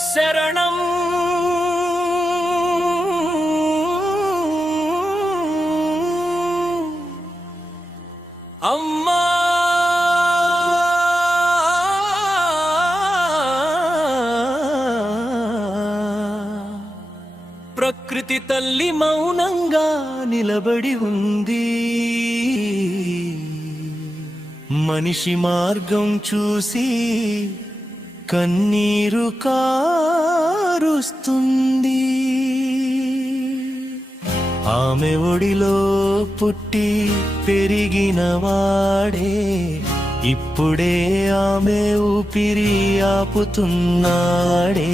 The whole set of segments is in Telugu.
శరణం అమ్మా ప్రకృతి తల్లి మౌనంగా నిలబడి ఉంది. మనిషి మార్గం చూసి కన్నీరు కారుస్తుంది. ఆమె ఒడిలో పుట్టి పెరిగిన వాడే ఇప్పుడే ఆమె ఊపిరి ఆపుతున్నాడే.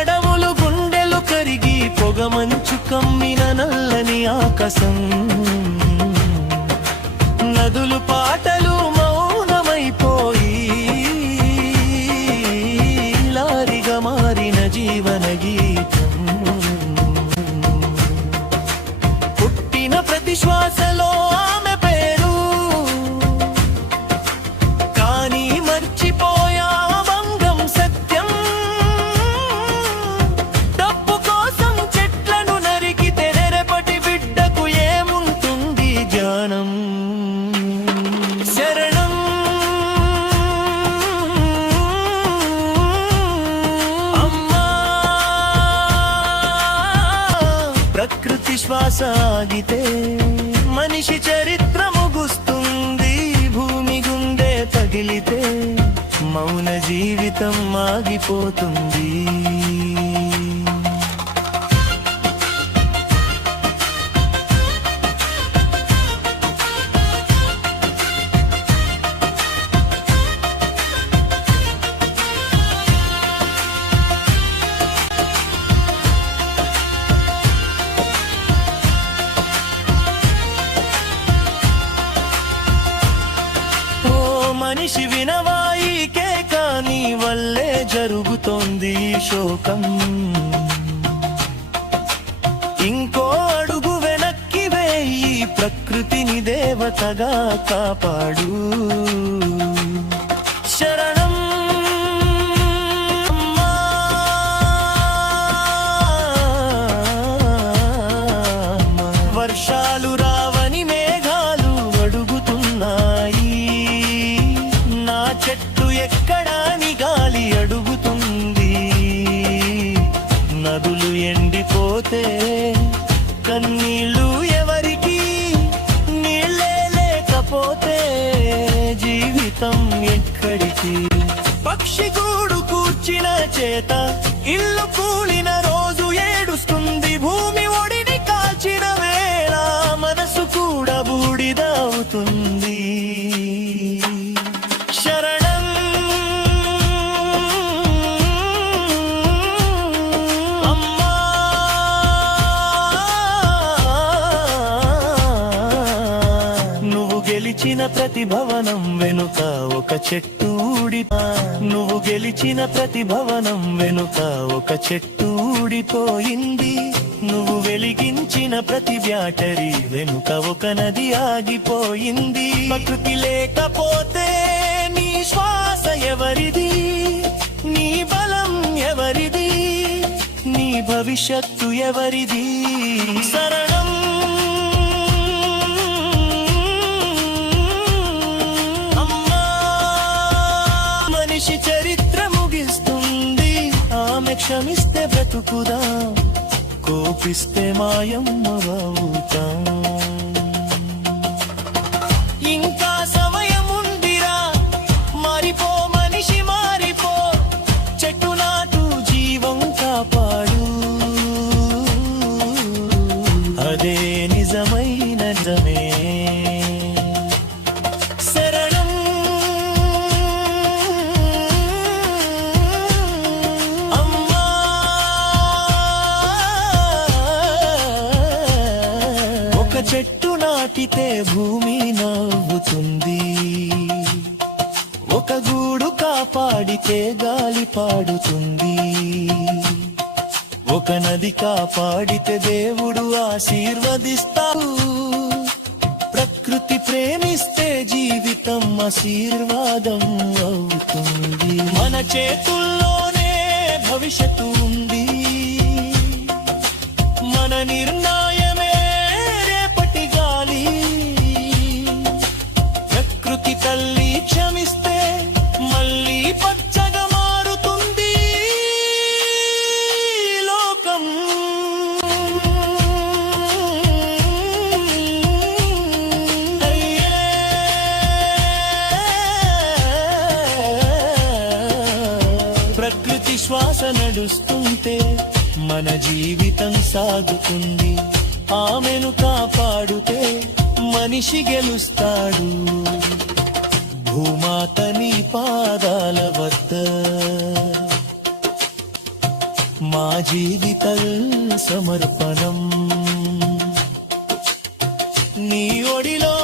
అడవులు గుండెలు కరిగి పొగమంచు కమ్మిన నల్లని ఆకాశం, నదులు పాటలు మౌనమైపోయి లారిగా మారిన జీవన గీతం. పుట్టిన ప్రతి శ్వాసలో ఆమె పేరు, కానీ మర్చిపోయా బంగం సత్యం. డబ్బు కోసం చెట్లను నరికితే రేపటి బిడ్డకు ఏముంటుంది జ్ఞానం. శరణం అమ్మా. ప్రకృతి శ్వాస ఆగితే మనిషి చరిత్ర ముగుస్తుంది. భూమి గుండె తగిలితే మౌన జీవితం ఆగిపోతుంది. మనిషి వినవాయికే కాని వల్లే జరుగుతోంది శోకం. ఇంకో అడుగు వెనక్కి వేయి, ప్రకృతిని దేవతగా కాపాడు. శరణం అమ్మా. వర్షాలు రావని మేఘాలు అడుగుతున్నాయి. చెట్టు ఎక్కడాని గాలి అడుగుతుంది. నదులు ఎండిపోతే కన్నీళ్ళు ఎవరికి, నీళ్ళే లేకపోతే జీవితం ఎక్కడికి. పక్షి గూడు కూర్చిన చేత ఇల్లు కూలిన రోజు ఏడుస్తుంది. భూమి ఒడిని కాల్చిన వేళ మనసు కూడా బూడిదవుతుంది. శరణం అమ్మా. నువ్వు గెలిచిన ప్రతి భవనం వెనుక ఒక చెట్టు నువ్వు గెలిచిన ప్రతి భవనం వెనుక ఒక చెట్టు ఊడిపోయింది. నువ్వు వెలిగించిన ప్రతి బ్యాటరీ వెనుక ఒక నది ఆగిపోయింది. ప్రకృతి లేకపోతే నీ శ్వాస ఎవరిది, నీ బలం ఎవరిది, నీ భవిష్యత్తు ఎవరిది. శరణం అమ్మా. మనిషి చరిత్ర ముగిస్తుంది. ఆమె క్షమిస్తే బ్రతుకుదాం, కోపిస్తే మాయమ్మవుతాం. ఇంకా సమయం ఉందిరా, మారిపో మనిషి మారిపో. చెట్టు నాటు జీవం కాపాడు, అదే నిజమైన నిజమే. శరణం అమ్మా. ఒక చెట్టు నాటితే భూమి నవ్వుతుంది. ఒక ఒక గూడు కాపాడితే గాలి పాడుతుంది, ఒక నది కాపాడితే దేవుడు ఆశీర్వదిస్తాడు. ప్రకృతి ప్రేమిస్తే జీవితం ఆశీర్వాదం అవుతుంది. మన చేతుల్లోనే భవిష్యత్తు ఉంది, మన నిర్ణయమే రేపటి గాలి. ప్రకృతి తల్లి క్షమిస్తే మళ్ళీ పచ్చగా మారుతుంది లోకం. ప్రకృతి శ్వాస నడుస్తుంటే మన జీవితం సాగుతుంది. ఆమెను కాపాడుతే మనిషి గెలుస్తాడు. భూమాత నీ పాదాల వద్ద మా జీవితం సమర్పణం. నీ ఒడిలో